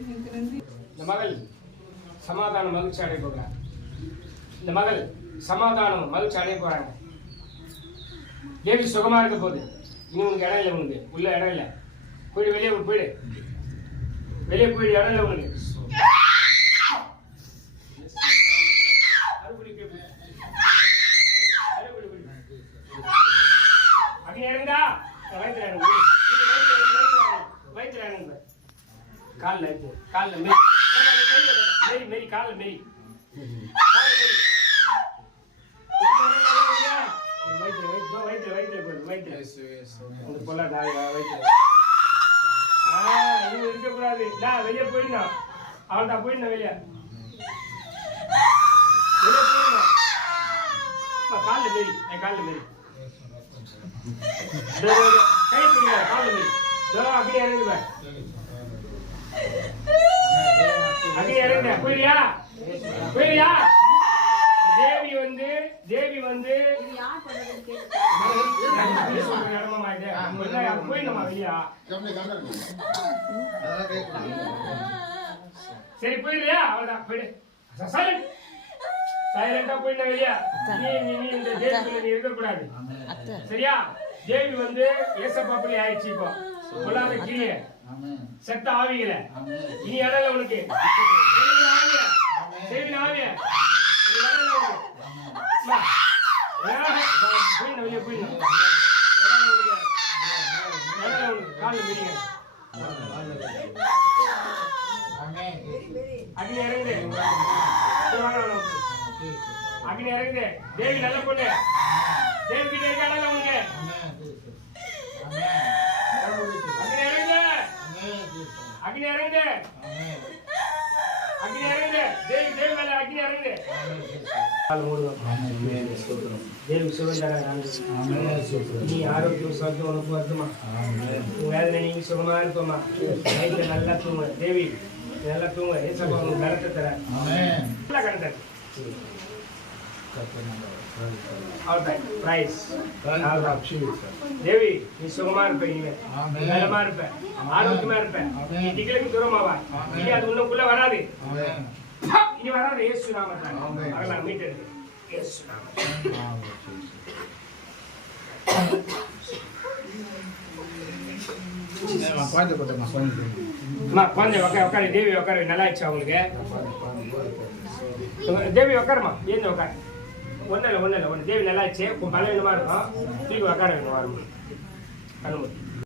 இந்த மகள் சமாதானம் மகிழ்ச்சி அடைய போகிறார். இந்த மகள் சமாதானம் மகிழ்ச்சி அடைய போறாங்க. தேவி சுகமா இருக்க போகுது. இனி உனக்கு இடம் இல்லை, உனக்கு உள்ள இடம் இல்லை. போயிடு, வெளியே போயிடு, வெளியே போயிடு, இடம் இல்லை உனக்கு. அப்படி இறங்குதா வயிற்றுல வயிற்றுல இறங்கு. காலில் இருக்கு, காலில் மேரி மேரி காலில் மேரி வயிற்றுல இருக்கக்கூடாது. வெளியே போயிடணும், அவள்கிட்ட போயிடணும், வெளியே வெளியே போயிடணும். காலில் மேரி, காலில் மேரி கை பிடிங்க, காலில் மேரி அப்படியே இறங்குவேன். அப்படியே இறங்க. போயிடியா போயிடியா. தேவி வந்து போயிடணுமா வெளியா? சரி போயிடுறியா? அவ்வளவுதான், போயிடு. சைலண்டா போயிட்ட வெளியா. நீ இந்த தேவிக்குள்ள நீ இருக்கக்கூடாது, சரியா? தேவி வந்து ஏசப்பாப்படி ஆயிடுச்சு. இப்போ கொள்ளாத கீழே செத்த ஆவிகள இனி இடல உனக்கு வெளியே போயிடணும். காலில் வெளியே அக்னி இறங்குது, அக்னி இறங்குது. தேவி நல்ல பொண்ணு, தேவி கிட்ட இருக்காடல உனக்கு. அக்னி இறங்குது, அக்னி இறங்குது, அக்னி இறங்குது. தேவி தேவி மேல அக்னி இறங்குது. தேவி சுகந்தர நீ ஆரோக்கியம் சொத்து உனக்கு வருதுமா. வேதனை நீங்க சுகமா இருப்போமா. நைட்ல நல்லா தூங்க தேவி, நல்லா தூங்க. ஏசப்பா உனக்கு கருத்தை தர, நல்லா கருத்தை. தேவி நீ சுகமா இருப்ப, இனிமே நலமா இருப்ப, ஆரோக்கியமா இருப்ப. நீ திகிலுக்கு தூரமாவா. இனி அது உனக்குள்ள வராது, இனி வராது. இயேசு நாமத்தால் மீட்டெடுத்து இயேசு நாமத்தால். குழந்தை உட்காரு, தேவி உட்காரு. நல்லா ஆயிடுச்சு அவங்களுக்கு. தேவி உட்காருமா, ஏந்து உட்காரு. ஒன்றும் இல்லை. தேவி நல்லா ஆயிடுச்சு. பலவீனமா இருக்கும், தூக்கி உட்கார வேணும். வரும் கண்ணு